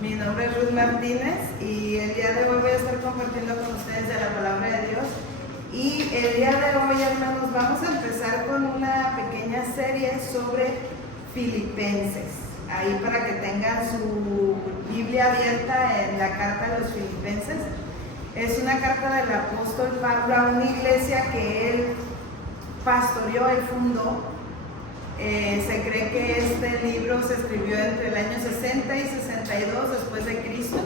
Mi nombre es Ruth Martínez y el día de hoy voy a estar compartiendo con ustedes de la palabra de Dios. Y el día de hoy, hermanos, vamos a empezar con una pequeña serie sobre Filipenses. Ahí para que tengan su Biblia abierta en la carta a los Filipenses. Es una carta del apóstol Pablo a una iglesia que él pastoreó, él fundó. Se cree que este libro se escribió entre el año 60 y 62 después de Cristo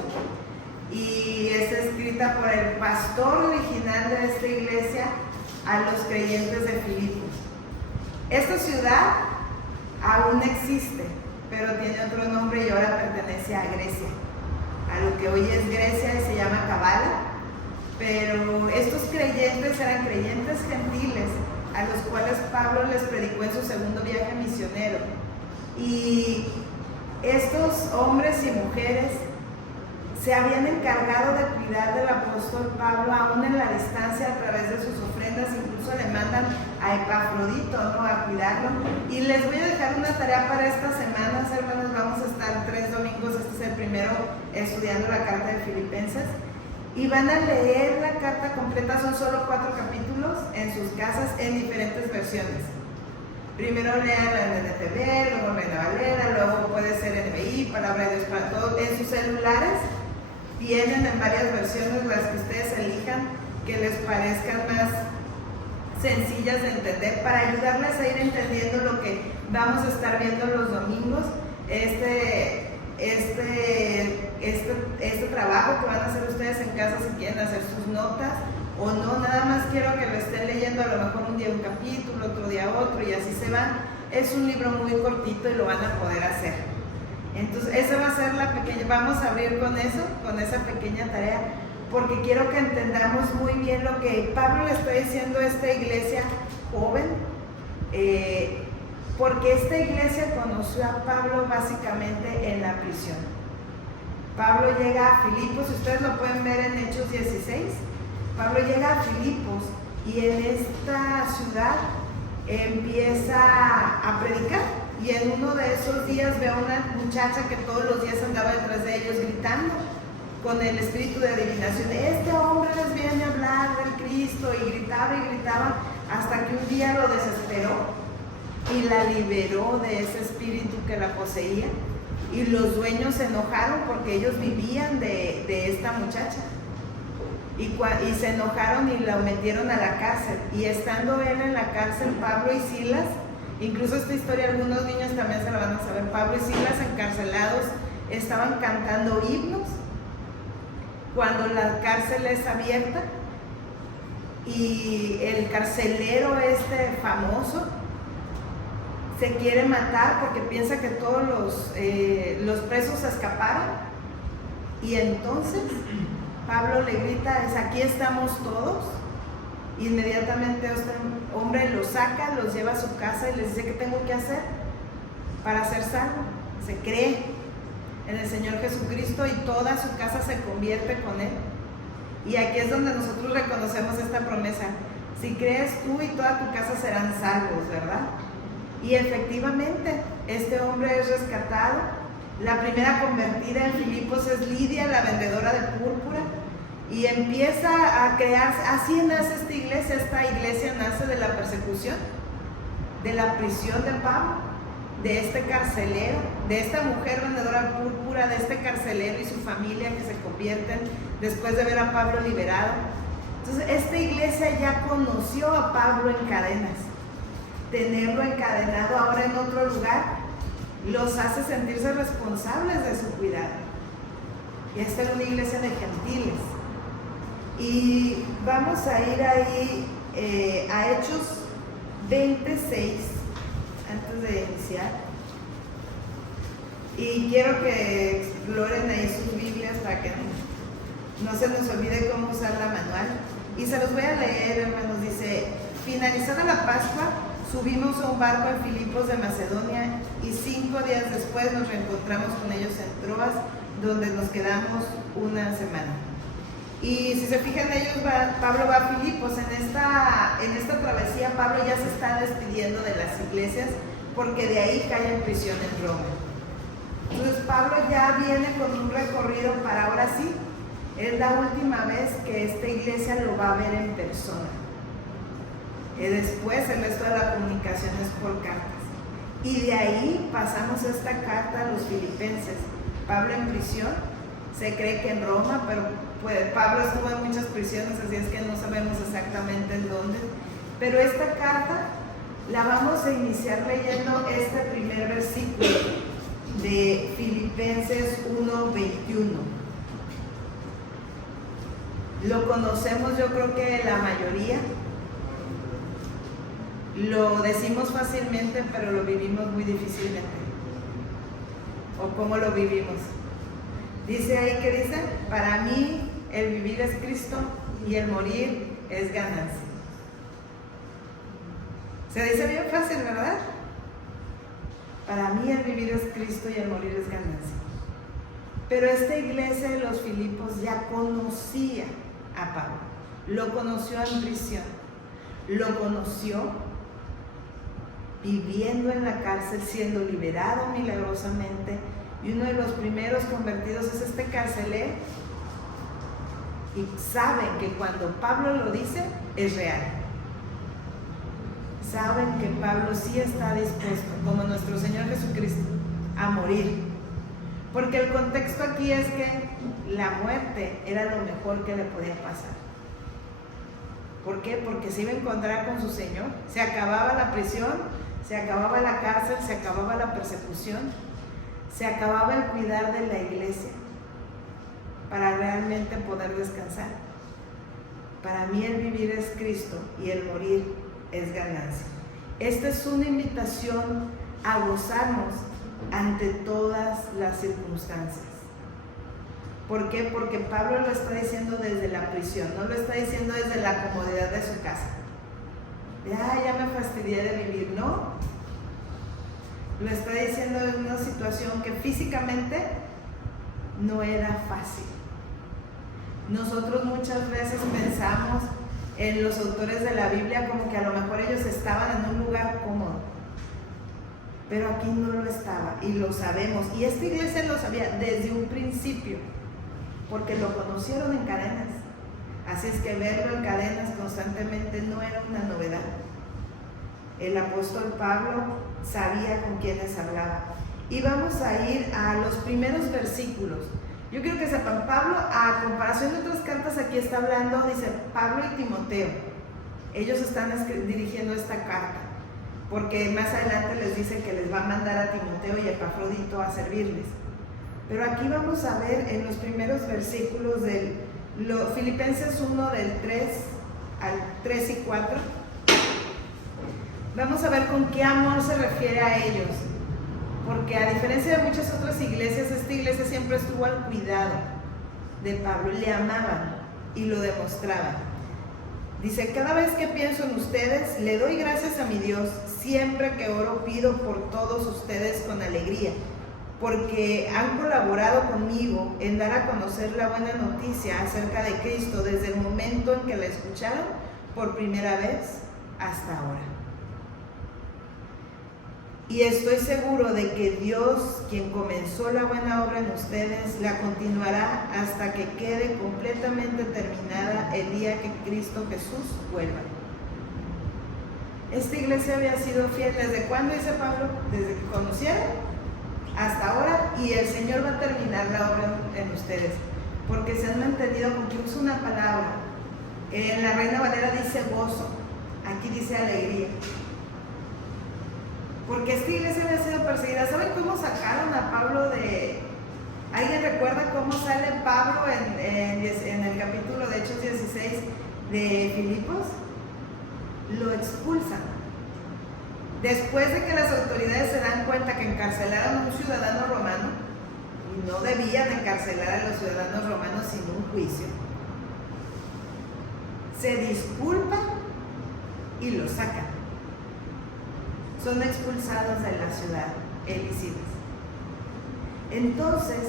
y es escrita por el pastor original de esta iglesia a los creyentes de Filipos. Esta ciudad aún existe, pero tiene otro nombre y ahora pertenece a Grecia, a lo que hoy es Grecia y se llama Cabala, pero estos creyentes eran creyentes gentiles a los cuales Pablo les predicó en su segundo viaje misionero. Y estos hombres y mujeres se habían encargado de cuidar del apóstol Pablo aún en la distancia a través de sus ofrendas, incluso le mandan a Epafrodito, ¿no?, a cuidarlo. Y les voy a dejar una tarea para estas semanas, hermanos. Vamos a estar 3 domingos, este es el primero, estudiando la carta de Filipenses. Y van a leer la carta completa, son solo 4 capítulos en sus casas en diferentes versiones. Primero lean la NTV, luego Reina Valera, luego puede ser NBI, Palabra de Dios para Todos. En sus celulares vienen en varias versiones, las que ustedes elijan, que les parezcan más sencillas de entender, para ayudarles a ir entendiendo lo que vamos a estar viendo los domingos. Este trabajo que van a hacer ustedes en casa, si quieren hacer sus notas o no, nada más quiero que lo estén leyendo, a lo mejor un día un capítulo, otro día otro, y así se van. Es un libro muy cortito y lo van a poder hacer. Entonces esa va a ser la pequeña, vamos a abrir con eso, con esa pequeña tarea, porque quiero que entendamos muy bien lo que Pablo le está diciendo a esta iglesia joven, porque esta iglesia conoció a Pablo básicamente en la prisión. Pablo llega a Filipos, ustedes lo pueden ver en Hechos 16. Pablo llega a Filipos y en esta ciudad empieza a predicar, y en uno de esos días ve a una muchacha que todos los días andaba detrás de ellos gritando con el espíritu de adivinación: este hombre les viene a hablar del Cristo, y gritaba hasta que un día lo desesperó y la liberó de ese espíritu que la poseía. Y los dueños se enojaron porque ellos vivían de esta muchacha. Y se enojaron y la metieron a la cárcel. Y estando él en la cárcel, Pablo y Silas, incluso esta historia algunos niños también se la van a saber, Pablo y Silas encarcelados estaban cantando himnos cuando la cárcel es abierta. Y el carcelero famoso se quiere matar porque piensa que todos los presos se escaparon, y entonces Pablo le grita: aquí estamos todos. Inmediatamente este hombre los saca, los lleva a su casa y les dice: ¿qué tengo que hacer para ser salvo? Se cree en el Señor Jesucristo y toda su casa se convierte con él. Y aquí es donde nosotros reconocemos esta promesa: si crees tú y toda tu casa serán salvos, ¿verdad? Y efectivamente, este hombre es rescatado. La primera convertida en Filipos es Lidia, la vendedora de púrpura, y empieza a crearse. Así nace esta iglesia. Esta iglesia nace de la persecución, de la prisión de Pablo, de este carcelero, de esta mujer vendedora de púrpura, de este carcelero y su familia que se convierten después de ver a Pablo liberado. Entonces esta iglesia ya conoció a Pablo en cadenas. Tenerlo encadenado ahora en otro lugar los hace sentirse responsables de su cuidado. Y esta es una iglesia de gentiles. Y vamos a ir ahí a Hechos 26 antes de iniciar. Y quiero que exploren ahí sus Biblias para que no se nos olvide cómo usar la manual. Y se los voy a leer, hermanos. Dice: finalizada la Pascua, subimos a un barco en Filipos de Macedonia, y 5 días después nos reencontramos con ellos en Troas, donde nos quedamos una semana. Y si se fijan, Pablo va a Filipos. En esta travesía Pablo ya se está despidiendo de las iglesias, porque de ahí cae en prisión en Roma. Entonces Pablo ya viene con un recorrido para ahora sí, es la última vez que esta iglesia lo va a ver en persona. Y después el resto de la comunicación es por cartas. Y de ahí pasamos esta carta a los filipenses. Pablo en prisión, se cree que en Roma, pero Pablo estuvo en muchas prisiones, así es que no sabemos exactamente en dónde. Pero esta carta la vamos a iniciar leyendo este primer versículo de Filipenses 1:21. Lo conocemos, yo creo que la mayoría. Lo decimos fácilmente, pero lo vivimos muy difícilmente. ¿O cómo lo vivimos? Dice ahí que dice, para mí el vivir es Cristo y el morir es ganancia. Se dice bien fácil, ¿verdad? Para mí el vivir es Cristo y el morir es ganancia. Pero esta iglesia de los Filipos ya conocía a Pablo. Lo conoció en prisión. Lo conoció viviendo en la cárcel, siendo liberado milagrosamente, y uno de los primeros convertidos es este carcelero, y saben que cuando Pablo lo dice, es real. Saben que Pablo sí está dispuesto, como nuestro Señor Jesucristo, a morir, porque el contexto aquí es que la muerte era lo mejor que le podía pasar. ¿Por qué? Porque se iba a encontrar con su Señor. Se acababa la prisión, se acababa la cárcel, se acababa la persecución, se acababa el cuidar de la iglesia para realmente poder descansar. Para mí el vivir es Cristo y el morir es ganancia. Esta es una invitación a gozarnos ante todas las circunstancias. ¿Por qué? Porque Pablo lo está diciendo desde la prisión, no lo está diciendo desde la comodidad de su casa. Ya me fastidié de vivir, no. Lo está diciendo en una situación que físicamente no era fácil. Nosotros muchas veces pensamos en los autores de la Biblia como que a lo mejor ellos estaban en un lugar cómodo, pero aquí no lo estaba y lo sabemos. Y esta iglesia lo sabía desde un principio, porque lo conocieron en cadenas. Así es que verlo en cadenas constantemente no era una novedad. El apóstol Pablo sabía con quiénes hablaba. Y vamos a ir a los primeros versículos. Yo quiero que sepan, Pablo, a comparación de otras cartas, aquí está hablando, dice Pablo y Timoteo. Ellos están dirigiendo esta carta, porque más adelante les dice que les va a mandar a Timoteo y a Epafrodito a servirles. Pero aquí vamos a ver en los primeros versículos de Filipenses 1 del 3 al 3 y 4. Vamos a ver con qué amor se refiere a ellos. Porque a diferencia de muchas otras iglesias, esta iglesia siempre estuvo al cuidado de Pablo. Le amaban y lo demostraban. Dice, cada vez que pienso en ustedes, le doy gracias a mi Dios. Siempre que oro, pido por todos ustedes con alegría, porque han colaborado conmigo en dar a conocer la buena noticia acerca de Cristo desde el momento en que la escucharon por primera vez hasta ahora. Y estoy seguro de que Dios, quien comenzó la buena obra en ustedes, la continuará hasta que quede completamente terminada el día que Cristo Jesús vuelva. Esta iglesia había sido fiel. ¿Desde cuándo, dice Pablo? Desde que conocieron hasta ahora, y el Señor va a terminar la obra en ustedes, porque se han mantenido, porque usa una palabra. En la Reina Valera dice gozo, aquí dice alegría. Porque esta iglesia había sido perseguida. ¿Saben cómo sacaron a Pablo de...? ¿Alguien recuerda cómo sale Pablo en el capítulo de Hechos 16 de Filipos? Lo expulsan. Después de que las autoridades se dan cuenta que encarcelaron a un ciudadano romano, y no debían encarcelar a los ciudadanos romanos sin un juicio, se disculpan y lo sacan. Son expulsados de la ciudad, él y Silas. Entonces,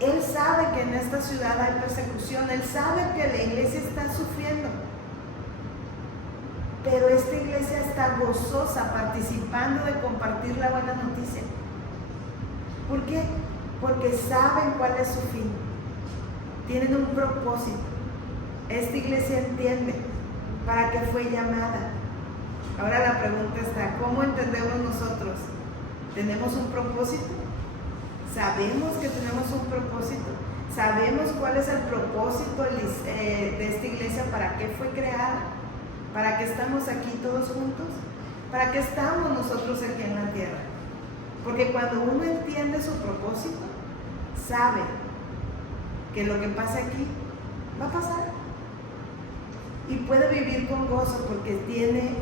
él sabe que en esta ciudad hay persecución, él sabe que la iglesia está sufriendo, pero esta iglesia está gozosa participando de compartir la buena noticia. ¿Por qué? Porque saben cuál es su fin. Tienen un propósito. Esta iglesia entiende para qué fue llamada. Ahora la pregunta está, ¿cómo entendemos nosotros? ¿Tenemos un propósito? ¿Sabemos que tenemos un propósito? ¿Sabemos cuál es el propósito de esta iglesia? ¿Para qué fue creada? ¿Para qué estamos aquí todos juntos? ¿Para qué estamos nosotros aquí en la tierra? Porque cuando uno entiende su propósito, sabe que lo que pasa aquí va a pasar. Y puede vivir con gozo porque tiene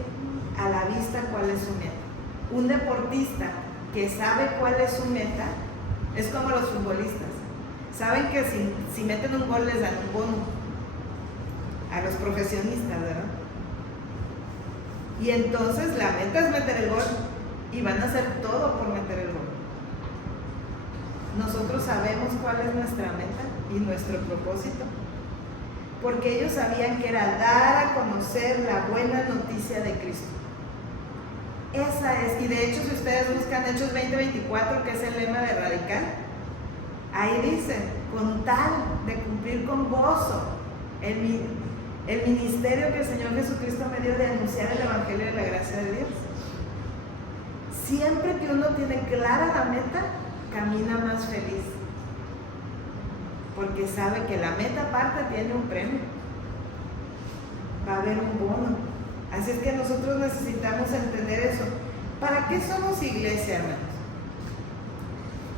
a la vista cuál es su meta. Un deportista que sabe cuál es su meta es como los futbolistas. Saben que si meten un gol les dan un bono a los profesionistas, ¿verdad? Y entonces la meta es meter el gol y van a hacer todo por meter el gol. Nosotros sabemos cuál es nuestra meta y nuestro propósito, porque ellos sabían que era dar a conocer la buena noticia de Cristo. Esa es, y de hecho si ustedes buscan Hechos 20:24, que es el lema de Radical, ahí dice, con tal de cumplir con gozo el ministerio que el Señor Jesucristo me dio de anunciar el Evangelio de la gracia de Dios. Siempre que uno tiene clara la meta, camina más feliz, porque sabe que la meta aparte tiene un premio, va a haber un bono. Así es que nosotros necesitamos entender eso. ¿Para qué somos iglesia, hermanos?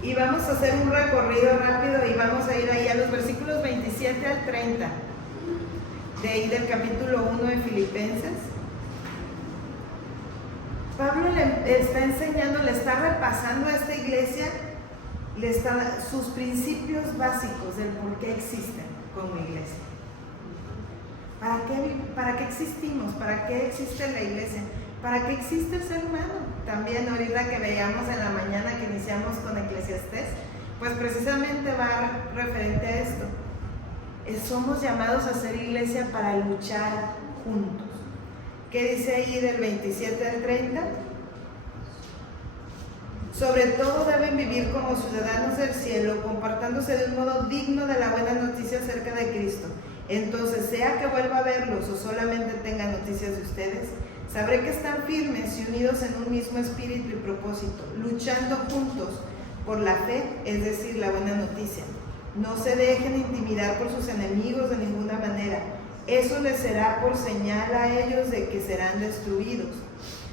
Y vamos a hacer un recorrido rápido y vamos a ir ahí a los versículos 27 al 30 de ahí del capítulo 1 de Filipenses. Pablo le está enseñando, le está repasando a esta iglesia sus principios básicos del por qué existen como iglesia. ¿Para qué existimos? ¿Para qué existe la iglesia? ¿Para qué existe el ser humano? También ahorita que veíamos en la mañana que iniciamos con Eclesiastés, pues precisamente va referente a esto. Somos llamados a ser iglesia para luchar juntos. ¿Qué dice ahí del 27 al 30? Sobre todo deben vivir como ciudadanos del cielo, comportándose de un modo digno de la buena noticia acerca de Cristo. Entonces, sea que vuelva a verlos o solamente tenga noticias de ustedes, sabré que están firmes y unidos en un mismo espíritu y propósito, luchando juntos por la fe, es decir, la buena noticia. No se dejen intimidar por sus enemigos de ninguna manera. Eso les será por señal a ellos de que serán destruidos,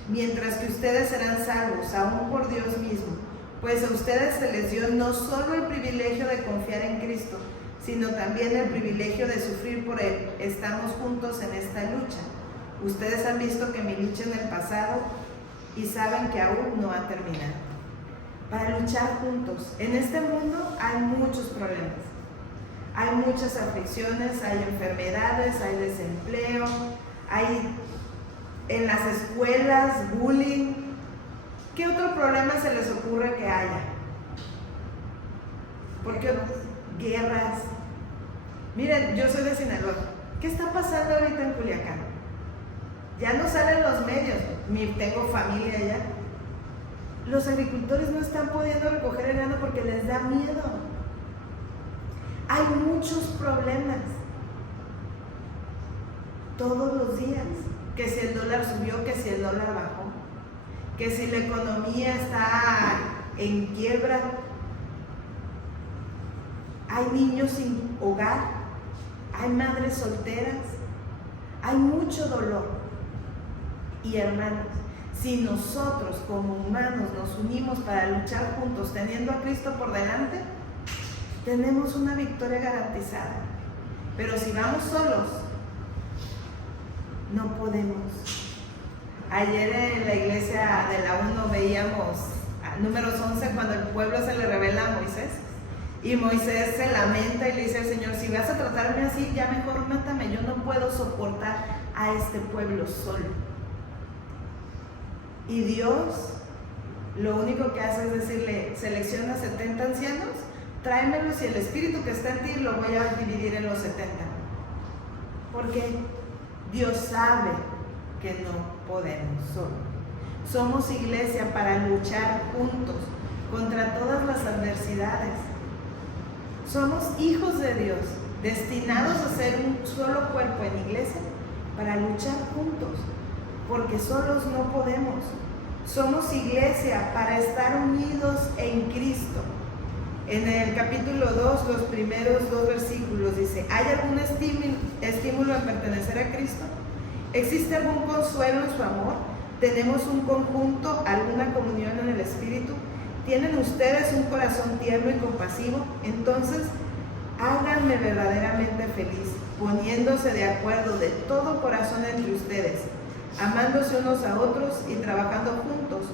mientras que ustedes serán salvos, aún por Dios mismo, pues a ustedes se les dio no solo el privilegio de confiar en Cristo, sino también el privilegio de sufrir por Él. Estamos juntos en esta lucha. Ustedes han visto que mi lucha en el pasado y saben que aún no ha terminado. Para luchar juntos. En este mundo hay muchos problemas. Hay muchas aflicciones, hay enfermedades, hay desempleo, hay en las escuelas bullying. ¿Qué otro problema se les ocurre que haya? Porque guerras. Miren, yo soy de Sinaloa. ¿Qué está pasando ahorita en Culiacán? Ya no salen los medios. Tengo familia allá. Los agricultores no están pudiendo recoger el grano porque les da miedo. Hay muchos problemas todos los días. Que si el dólar subió, que si el dólar bajó, que si la economía está en quiebra. Hay niños sin hogar, hay madres solteras, hay mucho dolor. Y hermanos, si nosotros como humanos nos unimos para luchar juntos, teniendo a Cristo por delante, tenemos una victoria garantizada. Pero si vamos solos, no podemos. Ayer en la iglesia de la 1 veíamos números 11 cuando el pueblo se le revela a Moisés. Y Moisés se lamenta y le dice al Señor, si vas a tratarme así, ya mejor mátame, yo no puedo soportar a este pueblo solo. Y Dios lo único que hace es decirle, selecciona 70 ancianos, tráemelos y el espíritu que está en ti lo voy a dividir en los 70. Porque Dios sabe que no podemos solo. Somos iglesia para luchar juntos contra todas las adversidades. Somos hijos de Dios, destinados a ser un solo cuerpo en iglesia para luchar juntos, porque solos no podemos. Somos iglesia para estar unidos en Cristo. En el capítulo 2, los primeros 2 versículos dice: ¿hay algún estímulo en pertenecer a Cristo? ¿Existe algún consuelo en su amor? ¿Tenemos un conjunto, alguna comunión en el Espíritu? ¿Tienen ustedes un corazón tierno y compasivo? Entonces, háganme verdaderamente feliz, poniéndose de acuerdo de todo corazón entre ustedes, amándose unos a otros y trabajando juntos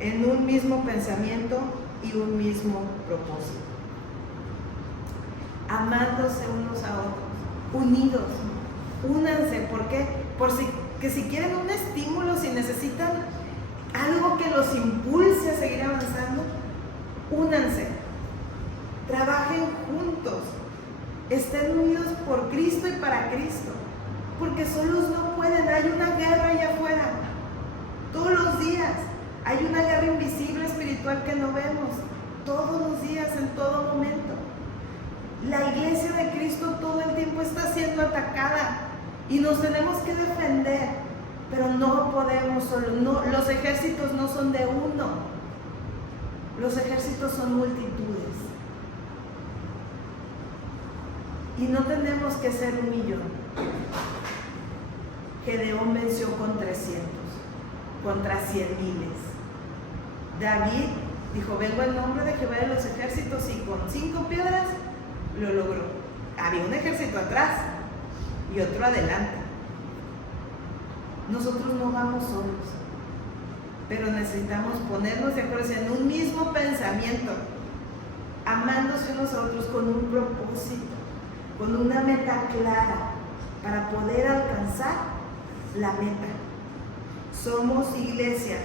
en un mismo pensamiento y un mismo propósito. Amándose unos a otros, unidos, únanse. ¿Por qué? Porque si quieren un estímulo, si necesitan algo que los impulse a seguir avanzando, únanse, trabajen juntos, estén unidos por Cristo y para Cristo, porque solos no pueden. Hay una guerra allá afuera, todos los días. Hay una guerra invisible espiritual que no vemos, todos los días, en todo momento. La iglesia de Cristo todo el tiempo está siendo atacada y nos tenemos que defender, pero no podemos solo. No, los ejércitos no son de uno, los ejércitos son multitudes. Y no tenemos que ser 1,000,000. Gedeón venció con 300, contra 100,000. David dijo: vengo en nombre de Jehová de los ejércitos, y con 5 piedras lo logró. Había un ejército atrás y otro adelante. Nosotros no vamos solos, pero necesitamos ponernos de acuerdo en un mismo pensamiento, amándose unos a otros con un propósito, con una meta clara para poder alcanzar la meta. Somos iglesia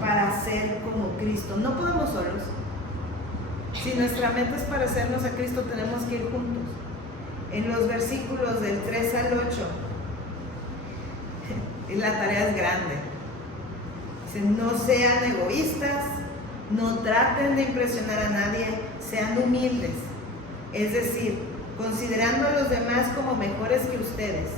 para ser como Cristo. No podemos solos. Si nuestra meta es parecernos a Cristo, tenemos que ir juntos. En los versículos del 3 al 8, la tarea es grande. Dice: no sean egoístas, no traten de impresionar a nadie, sean humildes. Es decir, considerando a los demás como mejores que ustedes.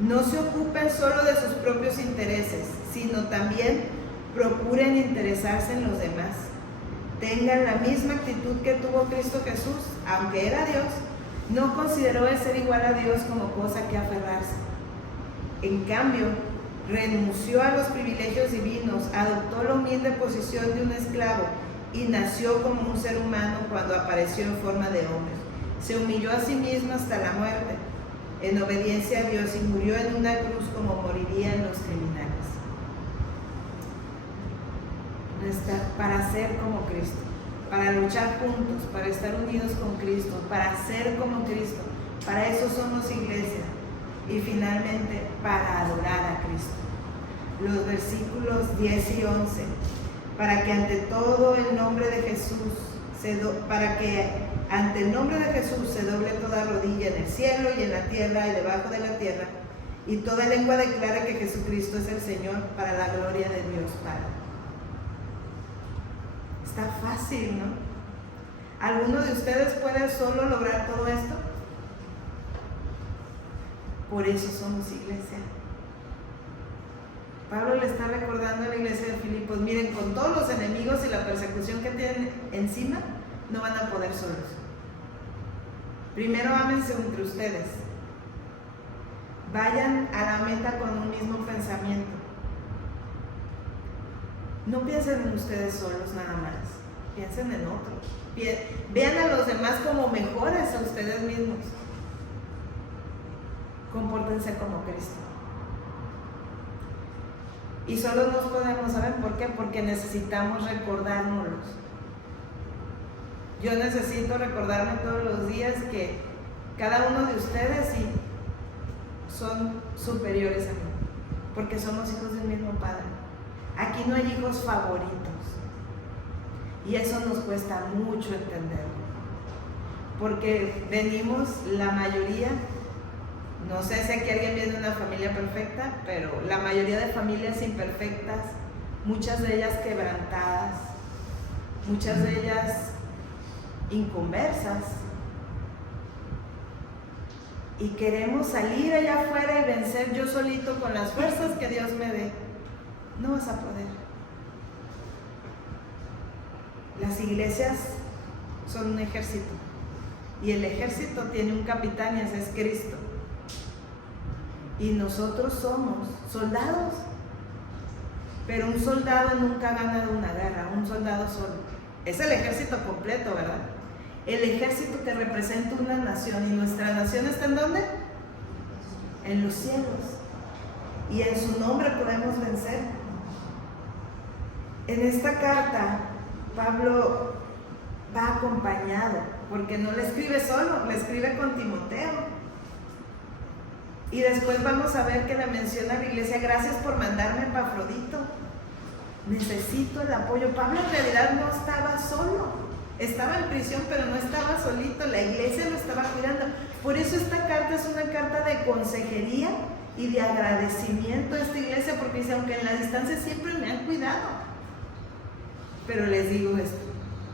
No se ocupen solo de sus propios intereses, sino también procuren interesarse en los demás. Tengan la misma actitud que tuvo Cristo Jesús. Aunque era Dios, no consideró el ser igual a Dios como cosa que aferrarse. En cambio, renunció a los privilegios divinos, adoptó la humilde posición de un esclavo y nació como un ser humano cuando apareció en forma de hombre. Se humilló a sí mismo hasta la muerte, en obediencia a Dios, y murió en una cruz como morirían los criminales. Para ser como Cristo, para luchar juntos, para estar unidos con Cristo, para ser como Cristo. Para eso somos iglesia. Y finalmente, para adorar a Cristo. Los versículos 10 y 11. Para que ante todo el nombre de Jesús, ante el nombre de Jesús se doble toda rodilla en el cielo y en la tierra y debajo de la tierra, y toda lengua declara que Jesucristo es el Señor, para la gloria de Dios Padre. Está fácil, ¿no? ¿Alguno de ustedes puede solo lograr todo esto? Por eso somos iglesia. Pablo le está recordando a la iglesia de Filipos: miren, con todos los enemigos y la persecución que tienen encima, no van a poder solos. Primero ámense entre ustedes. Vayan a la meta con un mismo pensamiento. No piensen en ustedes solos nada más, piensen en otros. Vean a los demás como mejores a ustedes mismos. Compórtense como Cristo. Y solo nos podemos, ¿saben por qué? Porque necesitamos recordárnoslos. Yo necesito recordarme todos los días que cada uno de ustedes sí son superiores a mí, porque somos hijos del mismo Padre. Aquí no hay hijos favoritos, y eso nos cuesta mucho entenderlo, porque venimos, la mayoría, no sé si aquí alguien viene de una familia perfecta, pero la mayoría de familias imperfectas, muchas de ellas quebrantadas, muchas de ellas inconversas, y queremos salir allá afuera y vencer yo solito con las fuerzas que Dios me dé. No vas a poder. Las iglesias son un ejército, y el ejército tiene un capitán y ese es Cristo. Y nosotros somos soldados, pero un soldado nunca gana de una guerra, un soldado solo. Es el ejército completo, ¿verdad? El ejército que representa una nación, y nuestra nación está ¿en dónde? En los cielos, y en su nombre podemos vencer. En esta carta Pablo va acompañado, porque no le escribe solo, le escribe con Timoteo. Y después vamos a ver que le menciona a la iglesia: gracias por mandarme Epafrodito, necesito el apoyo. Pablo en realidad no estaba solo, estaba en prisión, pero no estaba solito, la iglesia lo estaba cuidando. Por eso esta carta es una carta de consejería y de agradecimiento a esta iglesia, porque dice: aunque en la distancia siempre me han cuidado, pero les digo esto,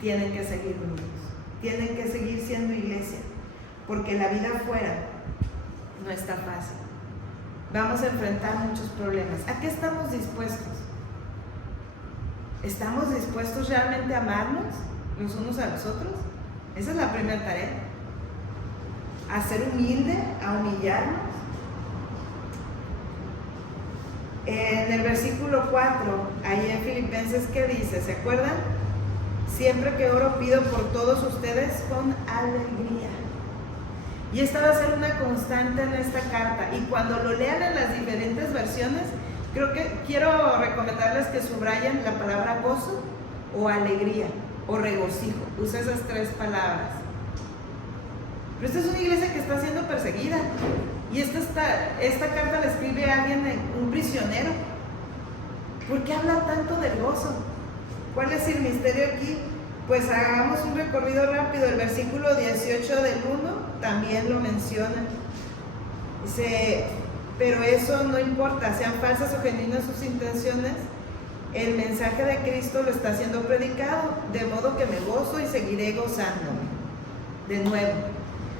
tienen que seguir unidos, tienen que seguir siendo iglesia, porque la vida afuera no está fácil. Vamos a enfrentar muchos problemas. ¿A qué estamos dispuestos? ¿Estamos dispuestos realmente a amarnos los unos a los otros? Esa es la primera tarea. A ser humilde, a humillarnos. En el versículo 4, ahí en Filipenses, ¿qué dice? ¿Se acuerdan? Siempre que oro pido por todos ustedes con alegría. Y esta va a ser una constante en esta carta. Y cuando lo lean en las diferentes versiones, quiero recomendarles que subrayen la palabra gozo o alegría o regocijo. Usa esas tres palabras. Pero esta es una iglesia que está siendo perseguida. Y esta carta la escribe alguien, un prisionero. ¿Por qué habla tanto del gozo? ¿Cuál es el misterio aquí? Pues hagamos un recorrido rápido. El versículo 18 del 1 también lo menciona. Dice: pero eso no importa, sean falsas o genuinas sus intenciones, el mensaje de Cristo lo está siendo predicado, de modo que me gozo y seguiré gozándome. De nuevo,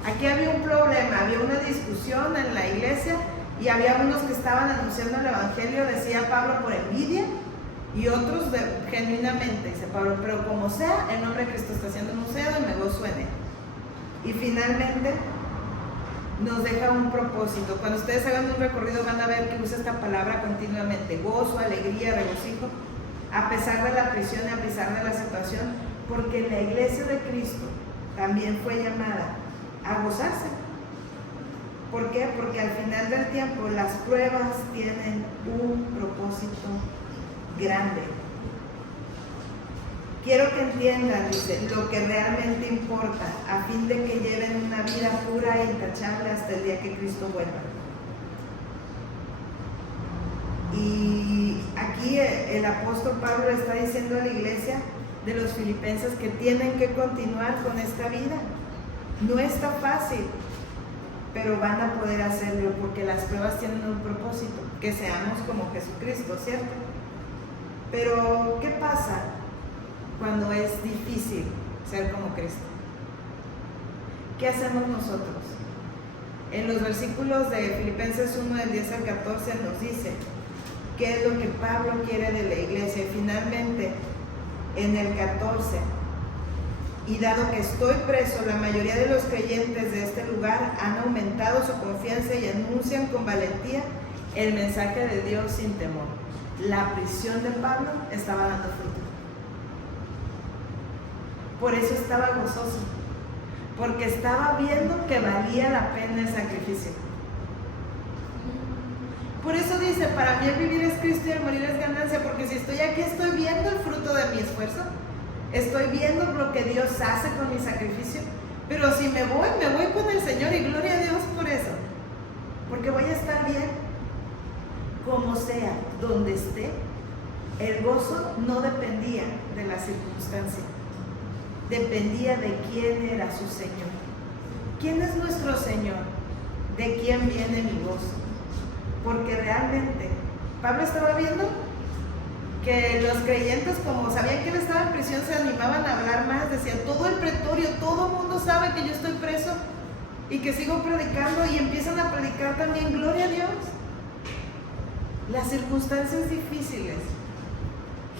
aquí había un problema, había una discusión en la iglesia, y había unos que estaban anunciando el evangelio, decía Pablo, por envidia, y otros genuinamente, dice Pablo, pero como sea, el nombre de Cristo está siendo anunciado y me gozo en él. Y finalmente nos deja un propósito. Cuando ustedes hagan un recorrido van a ver que usa esta palabra continuamente: gozo, alegría, regocijo, a pesar de la prisión y a pesar de la situación, porque la iglesia de Cristo también fue llamada a gozarse. ¿Por qué? Porque al final del tiempo las pruebas tienen un propósito grande. Quiero que entiendan, dice, lo que realmente importa, a fin de que lleven una vida pura e intachable hasta el día que Cristo vuelva. Y aquí el apóstol Pablo le está diciendo a la iglesia de los filipenses que tienen que continuar con esta vida. No está fácil, pero van a poder hacerlo, porque las pruebas tienen un propósito: que seamos como Jesucristo, ¿cierto? Pero ¿qué pasa cuando es difícil ser como Cristo? ¿Qué hacemos nosotros? En los versículos de Filipenses 1 del 10 al 14 nos dice qué es lo que Pablo quiere de la iglesia. Y finalmente en el 14: y dado que estoy preso, la mayoría de los creyentes de este lugar han aumentado su confianza y anuncian con valentía el mensaje de Dios sin temor. La prisión de Pablo estaba dando fruto. Por eso estaba gozoso, porque estaba viendo que valía la pena el sacrificio. Por eso dice: para mí el vivir es Cristo y el morir es ganancia, porque si estoy aquí estoy viendo el fruto de mi esfuerzo, estoy viendo lo que Dios hace con mi sacrificio. Pero si me voy con el Señor, y gloria a Dios por eso, porque voy a estar bien. Como sea, donde esté, el gozo no dependía de la circunstancia, dependía de quién era su Señor. ¿Quién es nuestro Señor? ¿De quién viene mi gozo? Porque realmente Pablo estaba viendo que los creyentes, como sabían que él estaba en prisión, se animaban a hablar más. Decían, todo el pretorio, todo el mundo sabe que yo estoy preso y que sigo predicando, y empiezan a predicar también, gloria a Dios. Las circunstancias difíciles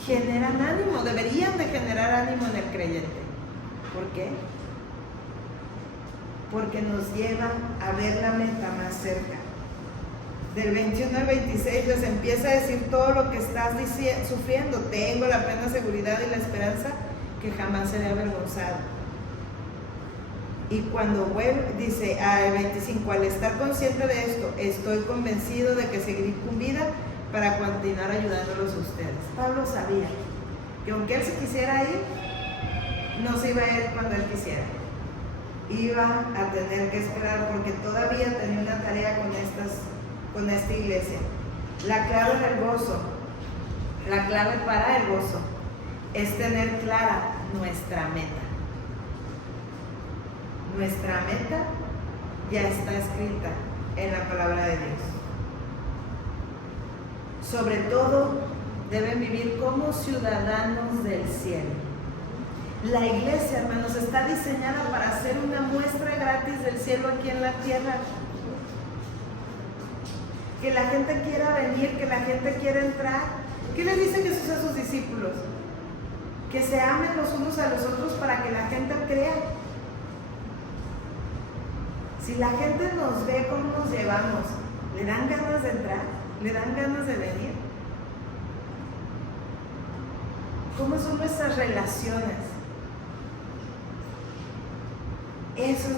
generan ánimo, deberían de generar ánimo en el creyente. ¿Por qué? Porque nos llevan a ver la meta más cerca. Del 21 al 26 les empieza a decir todo lo que estás sufriendo. Tengo la plena seguridad y la esperanza que jamás seré avergonzado. Y cuando vuelve, dice al 25, al estar consciente de esto, estoy convencido de que seguiré con vida para continuar ayudándolos a ustedes. Pablo sabía que aunque él se quisiera ir, no se iba a ir cuando él quisiera. Iba a tener que esperar, porque todavía tenía una tarea con esta iglesia. La clave del gozo, la clave para el gozo, es tener clara nuestra meta. Nuestra meta ya está escrita en la palabra de Dios. Sobre todo, deben vivir como ciudadanos del cielo. La iglesia, hermanos, está diseñada para ser una muestra gratis del cielo aquí en la tierra. Que la gente quiera venir, que la gente quiera entrar. ¿Qué les dice Jesús a sus discípulos? Que se amen los unos a los otros para que la gente crea. Si la gente nos ve cómo nos llevamos, ¿le dan ganas de entrar? ¿Le dan ganas de venir? ¿Cómo son nuestras relaciones? Esa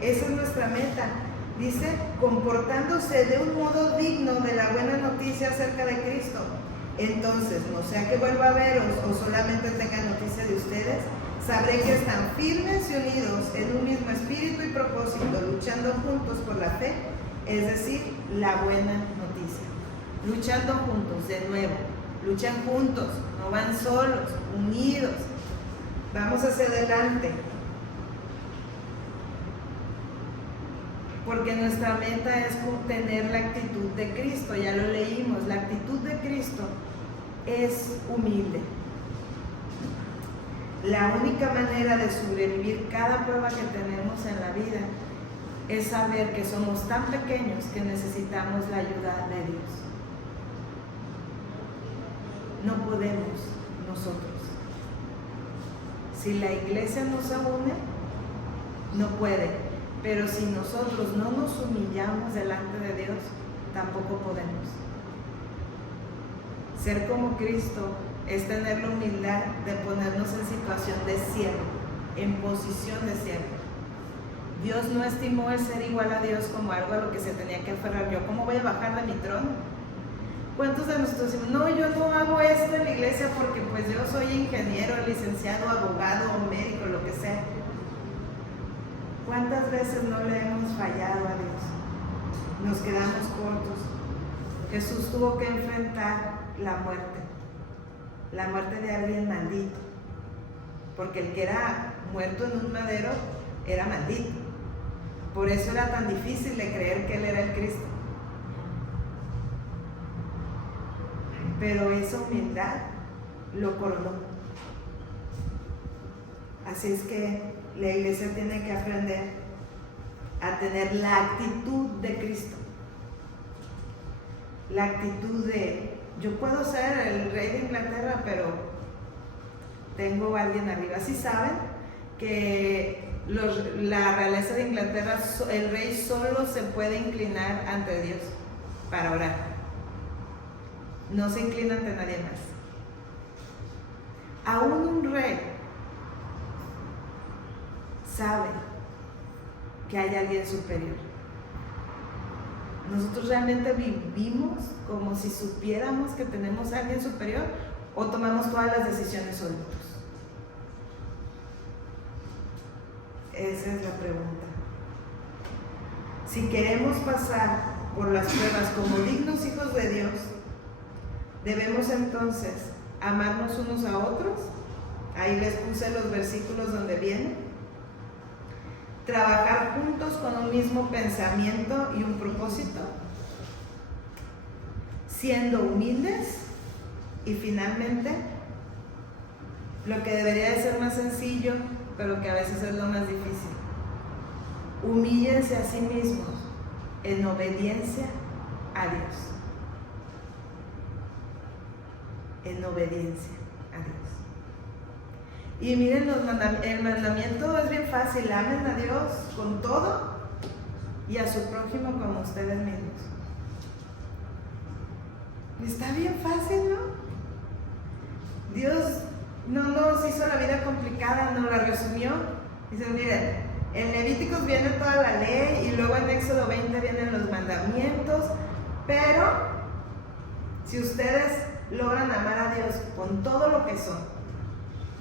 es nuestra meta. Dice, comportándose de un modo digno de la buena noticia acerca de Cristo. Entonces, no sea que vuelva a veros o solamente tenga noticia de ustedes, sabré que están firmes y unidos en un mismo espíritu y propósito, luchando juntos por la fe, es decir, la buena noticia. Luchando juntos, de nuevo, luchan juntos, no van solos, unidos. Vamos hacia adelante. Porque nuestra meta es tener la actitud de Cristo, ya lo leímos, la actitud de Cristo es humilde. La única manera de sobrevivir cada prueba que tenemos en la vida es saber que somos tan pequeños que necesitamos la ayuda de Dios. No podemos nosotros. Si la iglesia no se une, no puede. Pero si nosotros no nos humillamos delante de Dios, tampoco podemos. Ser como Cristo es tener la humildad de ponernos en situación de siervo, en posición de siervo. Dios no estimó el ser igual a Dios como algo a lo que se tenía que aferrar. ¿Yo cómo voy a bajar de mi trono? ¿Cuántos de nosotros decimos, no, yo no hago esto en la iglesia porque pues yo soy ingeniero, licenciado, abogado o médico, lo que sea? ¿Cuántas veces no le hemos fallado a Dios? Nos quedamos cortos. Jesús tuvo que enfrentar la muerte de alguien maldito, porque el que era muerto en un madero era maldito. Por eso era tan difícil de creer que Él era el Cristo. Pero esa humildad lo coronó. Así es que la iglesia tiene que aprender a tener la actitud de Cristo. La actitud de, yo puedo ser el rey de Inglaterra, pero tengo a alguien arriba. ¿Sí saben que la realeza de Inglaterra, el rey solo se puede inclinar ante Dios para orar? No se inclina ante nadie más. Aún un rey sabe que hay alguien superior. ¿Nosotros realmente vivimos como si supiéramos que tenemos a alguien superior o tomamos todas las decisiones solitos? Esa es la pregunta. Si queremos pasar por las pruebas como dignos hijos de Dios, debemos entonces amarnos unos a otros. Ahí les puse los versículos donde viene. Trabajar juntos con un mismo pensamiento y un propósito, siendo humildes Y finalmente, lo que debería de ser más sencillo, pero que a veces es lo más difícil: humíllense a sí mismos en obediencia a Dios. En obediencia a Dios. Y miren, el mandamiento es bien fácil: amen a Dios con todo y a su prójimo como ustedes mismos. Está bien fácil, ¿no? Dios no nos hizo la vida complicada, nos la resumió. Dice, miren, en Levíticos viene toda la ley y luego en Éxodo 20 vienen los mandamientos, pero si ustedes logran amar a Dios con todo lo que son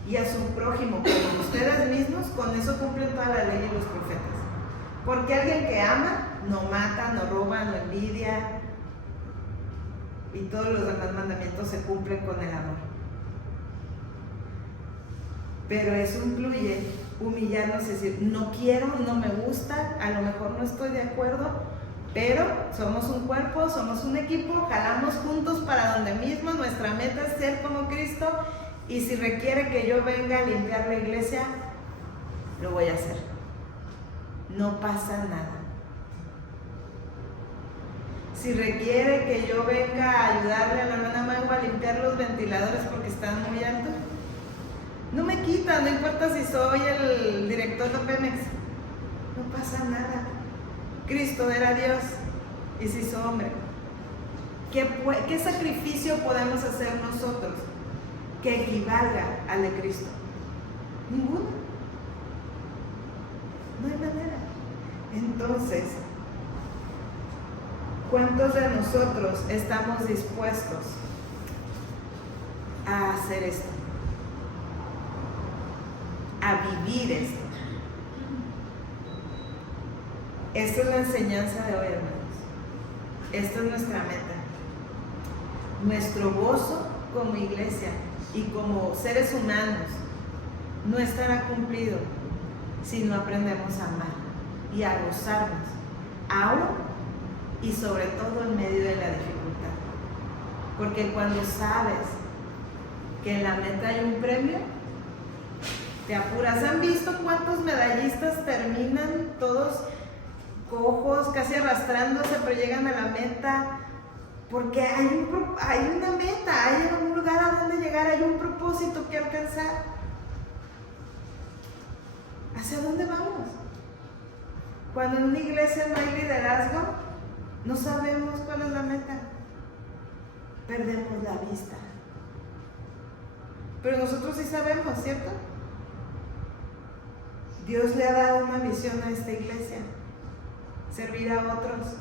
y a su prójimo como ustedes mismos, con eso cumplen toda la ley y los profetas. Porque alguien que ama no mata, no roba, no envidia, y todos los demás mandamientos se cumplen con el amor. Pero eso incluye humillarnos y decir, no quiero, no me gusta, a lo mejor no estoy de acuerdo, pero somos un cuerpo, somos un equipo, jalamos juntos para donde mismo, nuestra meta es ser como Cristo, y si requiere que yo venga a limpiar la iglesia, lo voy a hacer. No pasa nada. Si requiere que yo venga a ayudarle a la hermana Magua a limpiar los ventiladores porque están muy altos, no me quita, no importa si soy el director de Pemex, no pasa nada. Cristo era Dios y se hizo hombre. ¿Qué sacrificio podemos hacer nosotros que equivalga al de Cristo? Ninguno. No hay manera. Entonces, ¿cuántos de nosotros estamos dispuestos a hacer esto? A vivir esto. Esta es la enseñanza de hoy, hermanos. Esta es nuestra meta. Nuestro gozo como iglesia y como seres humanos no estará cumplido si no aprendemos a amar y a gozarnos, aún y sobre todo en medio de la dificultad. Porque cuando sabes que en la meta hay un premio, te apuras. ¿Han visto cuántos medallistas terminan todos cojos, casi arrastrándose, pero llegan a la meta? Porque hay una meta, hay un lugar a donde llegar, hay un propósito que alcanzar. ¿Hacia dónde vamos? Cuando en una iglesia no hay liderazgo, no sabemos cuál es la meta. Perdemos la vista. Pero nosotros sí sabemos, ¿cierto? Dios le ha dado una misión a esta iglesia: servir a otros.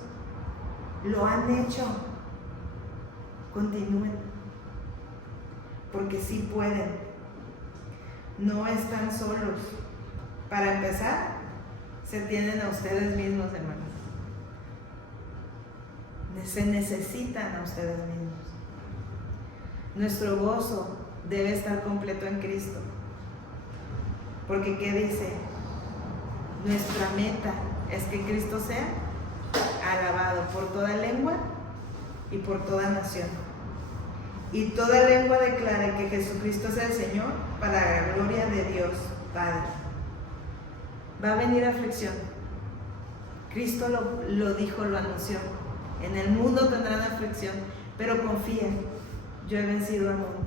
Lo han hecho. Continúen, porque sí pueden. No están solos. Para empezar, se tienen a ustedes mismos, hermanos. Se necesitan a ustedes mismos. Nuestro gozo debe estar completo en Cristo. Porque ¿qué dice? Nuestra meta es que Cristo sea alabado por toda lengua y por toda nación. Y toda lengua declare que Jesucristo es el Señor, para la gloria de Dios Padre. Va a venir aflicción. Cristo lo dijo, lo anunció. En el mundo tendrán aflicción, pero confíen, yo he vencido al mundo.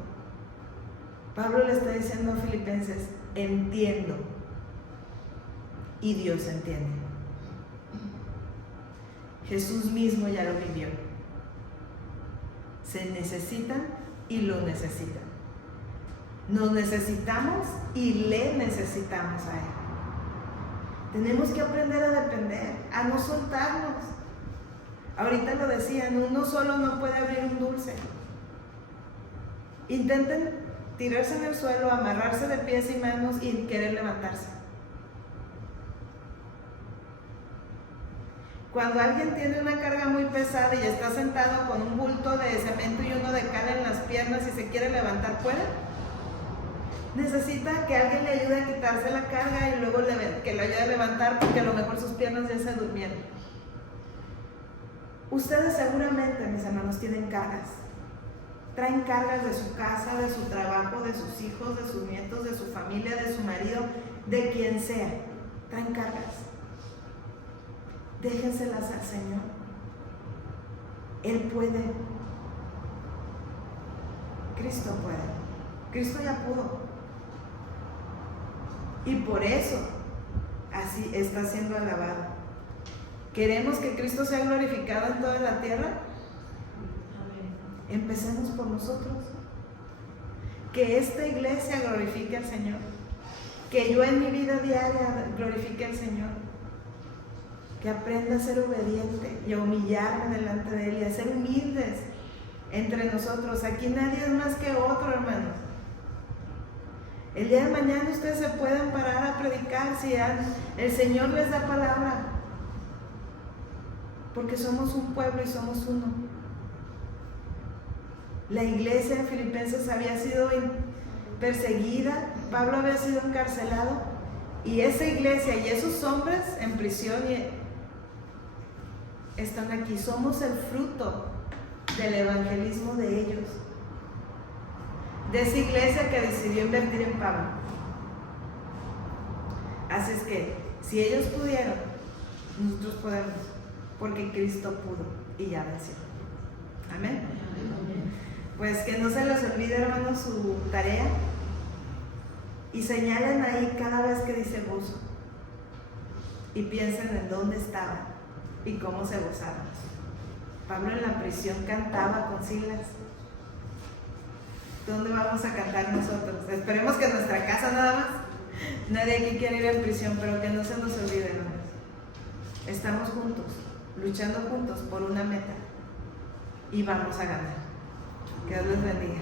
Pablo le está diciendo a Filipenses, entiendo. Y Dios entiende. Jesús mismo ya lo vivió. Se necesitan y lo necesitan. Nos necesitamos y le necesitamos a Él. Tenemos que aprender a depender, a no soltarnos. Ahorita lo decían, uno solo no puede abrir un dulce. Intenten tirarse en el suelo, amarrarse de pies y manos y querer levantarse. Cuando alguien tiene una carga muy pesada y está sentado con un bulto de cemento y uno de cal en las piernas y se quiere levantar, ¿puede? Necesita que alguien le ayude a quitarse la carga y luego que lo ayude a levantar, porque a lo mejor sus piernas ya se durmieron. Ustedes seguramente, mis hermanos, tienen cargas. traen cargas de su casa, de su trabajo, de sus hijos, de sus nietos, de su familia, de su marido, de quien sea. Traen cargas. Déjenselas al Señor. Él puede. Cristo puede. Cristo ya pudo. Y por eso así está siendo alabado. ¿Queremos que Cristo sea glorificado en toda la tierra? Empecemos por nosotros. Que esta iglesia glorifique al Señor. Que yo en mi vida diaria glorifique al Señor. Que aprenda a ser obediente y a humillarme delante de Él y a ser humildes entre nosotros. Aquí nadie es más que otro, hermanos. El día de mañana ustedes se pueden parar a predicar si el Señor les da palabra. Porque somos un pueblo y somos uno. La iglesia en Filipenses había sido perseguida, Pablo había sido encarcelado, y esa iglesia y esos hombres en prisión están aquí. Somos el fruto del evangelismo de ellos, de esa iglesia que decidió invertir en Pablo. Así es que, si ellos pudieron, nosotros podemos, porque Cristo pudo y ya venció. Amén. Pues que no se les olvide, hermanos, su tarea, y señalen ahí cada vez que dice gozo, y piensen en dónde estaban y cómo se gozaban. Pablo en la prisión cantaba con Silas. ¿Dónde vamos a cantar nosotros? Esperemos que en nuestra casa nada más. Nadie aquí quiere ir en prisión, pero que no se nos olvide, hermanos. Estamos juntos, luchando juntos por una meta, y vamos a ganar. Que Dios les bendiga.